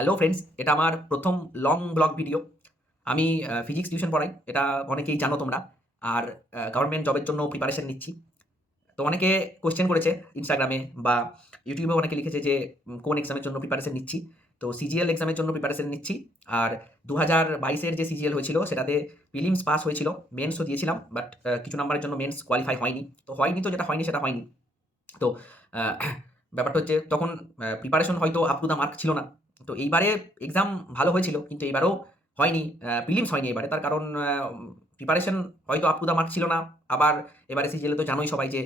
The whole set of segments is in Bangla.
হ্যালো ফ্রেন্ডস, এটা আমার প্রথম লং ব্লগ ভিডিও। আমি ফিজিক্স টিউশন পড়াই। এটা অনেকেই জানো তোমরা। আর গভর্নমেন্ট জবের জন্য প্রিপারেশন নিচ্ছি। তো অনেকে কোয়েশ্চেন করেছে ইনস্টাগ্রামে বা ইউটিউবেও অনেকে লিখেছে যে কোন এক্সামের জন্য প্রিপারেশন নিচ্ছি। তো সিজিএল এক্সামের জন্য প্রিপারেশন নিচ্ছি। আর ২০২২ এর যে সিজিএল হয়েছিল সেটাতে প্রিলিমস পাস হয়েছিল। মেন্সও দিয়েছিলাম। বাট কিছু নাম্বারের জন্য মেন্স কোয়ালিফাই হয়নি। তো হয়নি তো যেটা হয়নি সেটা হয়নি। তো আ ব্যাপারটা হচ্ছে তখন প্রিপারেশন হয়তো আপ টু দ্য মার্ক ছিল না। তো এইবারে এক্সাম ভালো হয়েছিল কিন্তু এবারেও হয়নি। প্রিলিমস হয়নি এবারে। তার কারণ প্রিপারেশন হয়তো আপ টু দ্য মার্ক ছিল না। আবার এবারে সিজিএল এ তো জানোই সবাই যে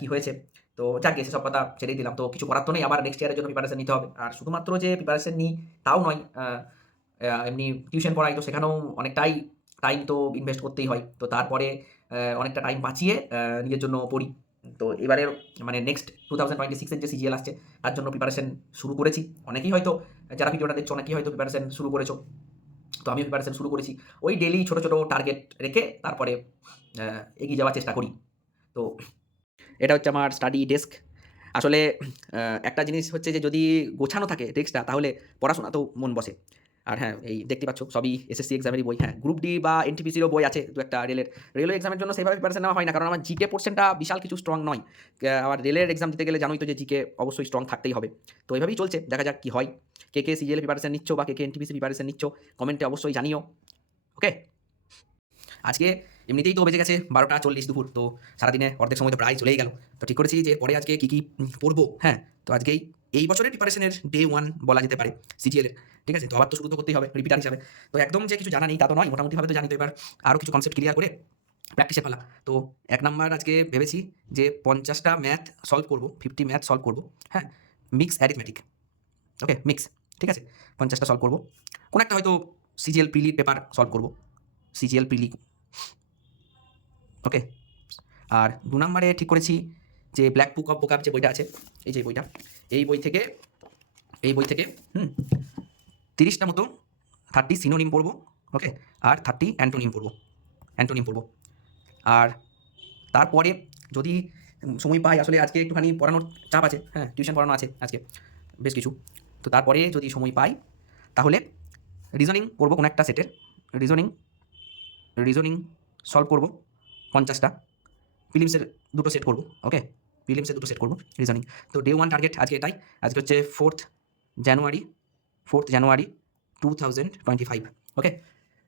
কি হয়েছে। তো যাকগে সেসব কথা ছেড়েই দিলাম। তো কিছু করার তো নেই। আবার নেক্সট ইয়ারের জন্য প্রিপারেশন নিতে হবে। আর শুধুমাত্র যে প্রিপারেশন নিই তাও নয়। এমনি টিউশন পড়াই তো সেখানেও অনেকটাই টাইম তো ইনভেস্ট করতেই হয়। তো তারপরে অনেকটা টাইম বাঁচিয়ে নিজের জন্য পড়ি। তো এবারের মানে নেক্সট 2026 এর যে সিজিএল আসছে তার জন্য প্রিপারেশন শুরু করেছি। অনেকেই হয়তো যারা ভিডিওটা দেখছো অনেকেই হয়তো প্রিপারেশন শুরু করেছো। তো আমিও প্রিপারেশন শুরু করেছি। ওই ডেইলি ছোট, ছোট টার্গেট রেখে তারপরে আ এগিয়ে যাওয়ার চেষ্টা করি। তো এটা হচ্ছে আমার স্টাডি ডেস্ক। আসলে আ একটা জিনিস হচ্ছে যে যদি গোছানো থাকে ডেস্কটা তাহলে পড়াশোনাতেও মন বসে। আর হ্যাঁ, এই দেখতে পাচ্ছ সবই এসএসসি এক্সামেরই বই। হ্যাঁ, গ্রুপ ডি বা এনটিপিসিরও বই আছে ২-১ টা রেলের। রেলওয়ে এক্সামের জন্য সেভাবে প্রিপারেশন নেওয়া হয় না। কারণ আমার জিকে পোরশনটা বিশাল কিছু স্ট্রং নয়। আবার রেলের এক্সাম দিতে গেলে জানোই তো যে জিকে অবশ্যই স্ট্রং থাকতেই হবে। তো এভাবেই চলছে। দেখা যাক কি হয়। কে সিজিএল প্রিপারেশন নিচ্ছ বা কে এনটিপিসি প্রিপারেশন নিচ্ছ কমেন্টে অবশ্যই জানিও। ওকে? আজকে এমনিতেই তো বেজে গেছে ১২টা ৪০ দুপুর। তো সারাদিনে অর্ধেক সময় তো প্রায় চলেই গেল। তো ঠিক করেছি যে পরে আজকে কী পড়বো, হ্যাঁ? তো আজকেই এই বছরের প্রিপারেশনের ডে 1 বলা যেতে পারে সিজিএল এর। ঠিক আছে? তো আবার তো শুরু তো করতেই হবে রিপিটার হিসাবে। তো একদম যে কিছু জানা নেই তা তো নয়। মোটামুটিভাবে তো জানি। তো এবার আরও কিছু কনসেপ্ট ক্লিয়ার করে প্র্যাকটিসে ফেলা। তো ১ নাম্বার আজকে ভেবেছি যে ৫০ টা ম্যাথ সলভ করব, 50 ম্যাথ সলভ করব। হ্যাঁ? Mix arithmetic. ওকে? মিক্স। ঠিক আছে? ৫০ টা সলভ করব। কোনো একটা হয়তো সিজিএল প্রিলি পেপার সলভ করব। CGL prelim. ওকে? আর ২ নাম্বারে ঠিক করেছি যে ব্ল্যাক বুক অফ ভোকাব যে বইটা আছে, এই যে বইটা, এই বই থেকে এই বই থেকে হুম ৩০ টা মতো 30 সিনোনিম পড়ব। ওকে? আর 30 অ্যান্টোনিম পড়ব। আর তারপরে যদি সময় পাই, আসলে আজকে একটুখানি পড়ানোর চাপ আছে। হ্যাঁ, টিউশন পড়ানো আছে আজকে বেশ কিছু। তো তারপরে যদি সময় পাই তাহলে রিজনিং পড়ব কোনো একটা সেটের। রিজনিং রিজনিং সলভ করব ৫০ টা। প্রিলিমসের ২ টো সেট করব। ওকে? প্রিলিমসের ২ টো সেট করব রিজনিং। তো ডে 1 টার্গেট আজকে এটাই। আজকে হচ্ছে জানুয়ারি 4th জানুয়ারি 2025। ওকে?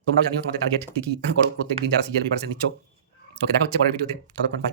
তোমরাও জানিও তোমাদের টার্গেট কী করো প্রত্যেকদিন যারা সিজিএল প্রিপারেশন নিচ্ছ। ওকে, দেখা হচ্ছে পরের ভিডিওতে। ততক্ষণ বাই।